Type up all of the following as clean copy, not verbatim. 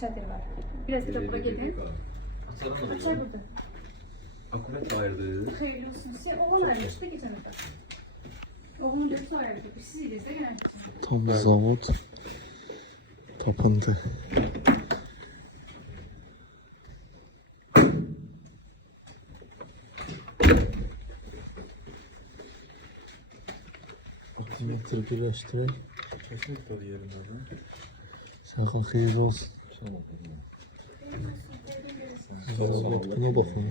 çadırı var. Biraz da bura gedin. Açar burada. Akurat ayırdı. Hayırlı olsun. Size oğlan ayrılmıştı geçen hafta. Oğlunun dörtü ayrıldı. Siz iyiyiz de gene. Tam zavod tapındı. Akımetri birləşdirək. Kesinlikle yerinde. Sağ ol, xeyir olsun. Zavod buna baxın.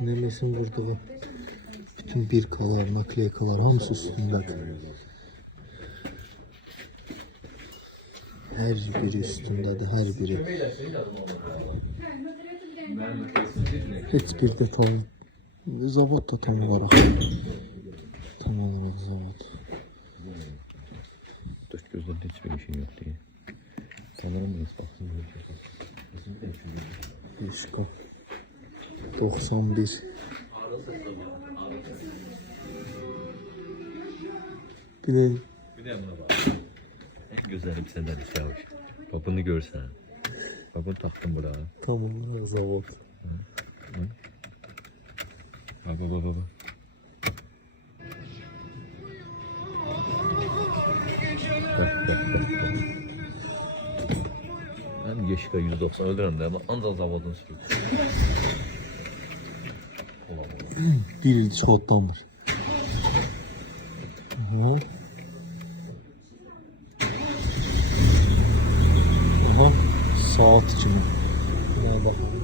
Nemesin vurduğu bütün birkalar, nakleykalar hamısı üstündədir. Hər biri üstündədir, hər biri. Heç bir detal. Zavod da tam olaraq. Tam olaraq zavod. Dört gözlerinde hiçbir işin yok diye. Sanırım biz baksın böyle. Eşko 91. Bir de Bir de buna bak. En güzelim senden Çavuş. Babını görsen. Babını taktım buraya. tam olarak zavod. Baba. Bak. Ben Yeşika 190 öldürürüm de ama ancak zavodunu sürüp. Bir il çıxotlanmır. Aha. Aha. Saat kimi. Buna bakalım.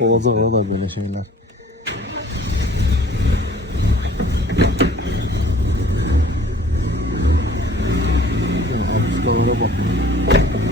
Olacaq o da böyle şeyler. Abuşkalara bakın.